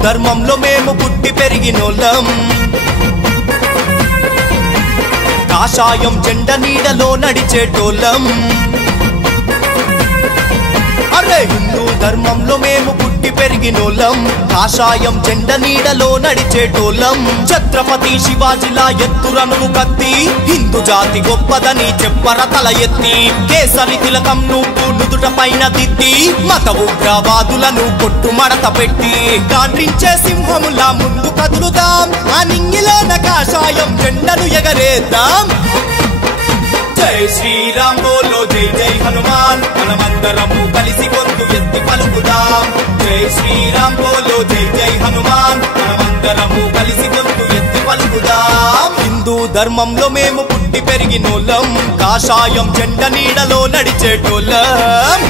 ధర్మంలో మేము పుట్టి పెరిగినోళ్ళం కాషాయం జెండ నీడలో నడిచేటోళ్ళం అరే హిందూ ధర్మంలో మేము పుట్టి పెరిగినోళ్ళం కాషాయం జెండ నీడలో నడిచేటోళ్ళం ఛత్రపతి శివాజీలా ఎత్తురను కత్తి హిందూ జాతి గొప్పదని చెప్పర తల ఎత్తి కేసరి తిలకం నువ్వు నుదుట పైన దిద్ది మత ఉగ్రవాదులను కొట్టు మడత పెట్టి గాండ్రించే సింహములా ముందు కదులుదాం ఆ నింగిలోన కాషాయం జెండను ఎగరేద్దాం జై శ్రీరామ్ బోలో జై జై హనుమాన్ మనమందరము కలిసి గొంతు ఎత్తి పలుకుదాం జై శ్రీరామ్ బోలో జై జై హనుమాన్ మనమందరము కలిసి గొంతు ఎత్తి పలుకుదాం హిందూ ధర్మంలో మేము పుట్టి పెరిగినోళ్ళం కాషాయం జెండ నీడలో నడిచేటోళ్ళం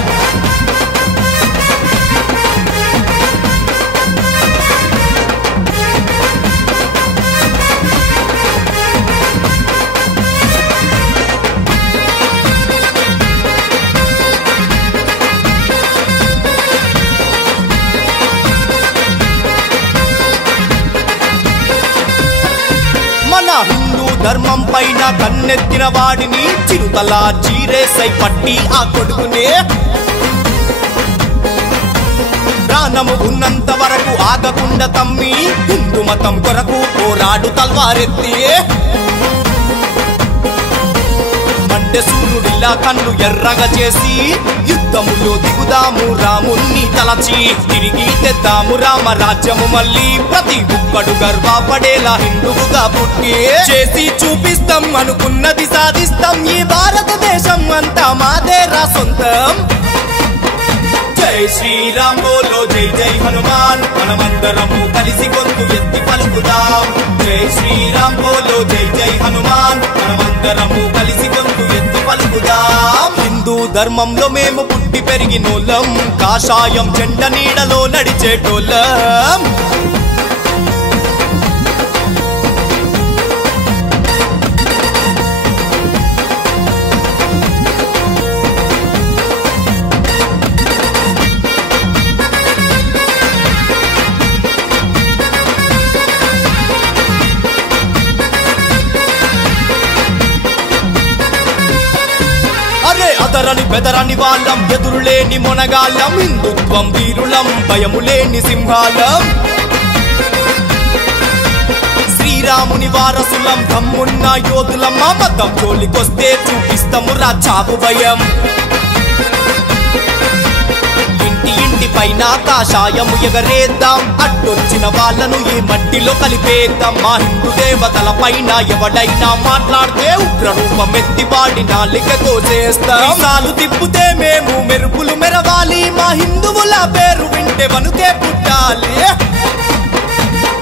మన హిందూ ధర్మం పైన కన్నెత్తిన వాడిని చిరుతలా చీరేసై పట్టి ఆ కొడుకునే ప్రాణము ఉన్నంత వరకు ఆగకుండా తమ్మి హిందూ మతం కొరకు పోరాడు తల్వారెత్తి మండె సూర్యుడిలా కన్ను ఎర్రగా చేసి యుద్ధములో దిగుదాము రాముణ్ణి తలచి తిరిగి తెద్దాము రామ రాజ్యము మళ్ళీ ప్రతి ఒక్కడు గర్వపడేలా హిందువుగా పుట్టి చేసి చూపిస్తాం అనుకున్నది సాధిస్తాం ఈ భారతదేశం అంతా మాదేరా సొంతం జై శ్రీరామ్ బోలో జై జై హనుమాన్ మనమందరము కలిసి గొంతు ఎత్తి పలుకుదాం జై శ్రీరామ్ బోలో జై జై హనుమాన్ మనమందరము కలిసి గొంతు ఎత్తి పలుకుదాం హిందూ ధర్మంలో మేము పుట్టి పెరిగినోళ్ళం కాషాయం జెండ నీడలో నడిచేటోళ్ళం అదరని బెదరని వాళ్ళం ఎదురులేని మొనగాళ్ళం హిందుత్వం వీరులం భయములేని సింహాలం శ్రీరాముని వారసులం దమ్మున్న యోధులం మా మతం జోలికొస్తే చూపిస్తాము రా చావు భయం ఇంటి పైన కాషాయము ఎగరేద్దాం అడ్డొచ్చిన వాళ్ళను ఈ మట్టిలో కలిపేద్దాం మా హిందూ దేవతల పైన ఎవడైనా మాట్లాడితే ఉగ్రరూపం ఎత్తి వాడి నాలిక కోసేస్తాం సాలు తిప్పుతే మేము మెరుపులు మెరవాలి మా హిందువుల పేరు వింటే వనుకే పుట్టాలి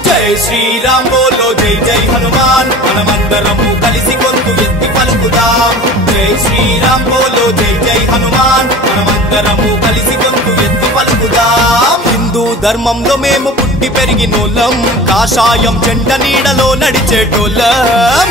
జై శ్రీరామ్ బోలో జై జై హనుమాన్ మనమందరము కలిసి గొంతు ఎత్తి పలుకుదాం జై శ్రీరామ్ బోలో జై జై హనుమాన్ మనమందరము కలిసి గొంతు ఎత్తి పలుకుదాం హిందూ ధర్మంలో మేము పుట్టి పెరిగినోళ్ళం కాషాయం జెండ నీడలో నడిచేటోళ్ళం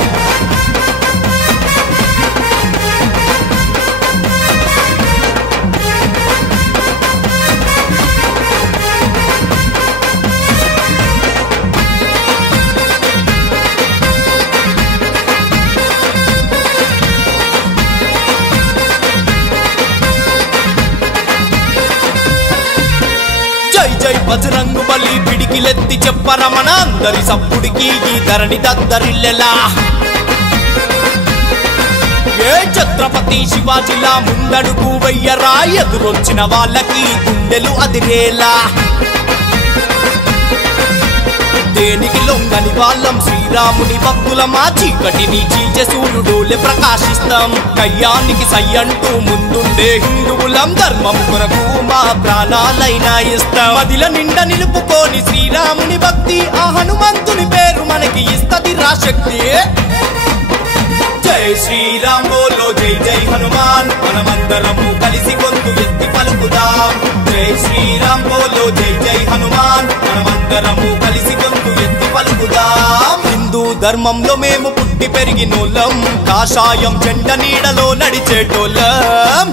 జై బజరంగు బలి పిడికిలెత్తి చెప్పరమణ అందరి సప్పుడికి ఈ ధరణి దద్దరిల్లెలా ఏ ఛత్రపతి శివాజీలా ముందడుగు వెయ్యరా ఎదురొచ్చిన వాళ్ళకి గుండెలు అదిరేలా దేనికి లొంగని వాళ్ళం శ్రీరాముని భక్తులమా చీకటిని చీల్చే సూర్యుడోలే ప్రకాశిస్తాం కయ్యానికి సయ్యంటూ ముందుండే హిందువులం ధర్మం కొరకు మా ప్రాణాలైనా ఇస్తాం మదిల నిండా నిలుపుకొని శ్రీరాముని భక్తి ఆ హనుమంతుని పేరు మనకి ఇస్తది రా శక్తి జై శ్రీరామ్ బోలో జై జై హనుమాన్ మనమందరము కలిసి గొంతు ఎత్తి పలుకుదాం జై శ్రీరామ్ బోలో జై జై హనుమాన్ మనమందరము కలిసి గొంతు ఎత్తి పలుకుదాం హిందూ ధర్మంలో మేము పుట్టి పెరిగినోళ్ళం కాషాయం జెండ నీడలో నడిచేటోళ్ళం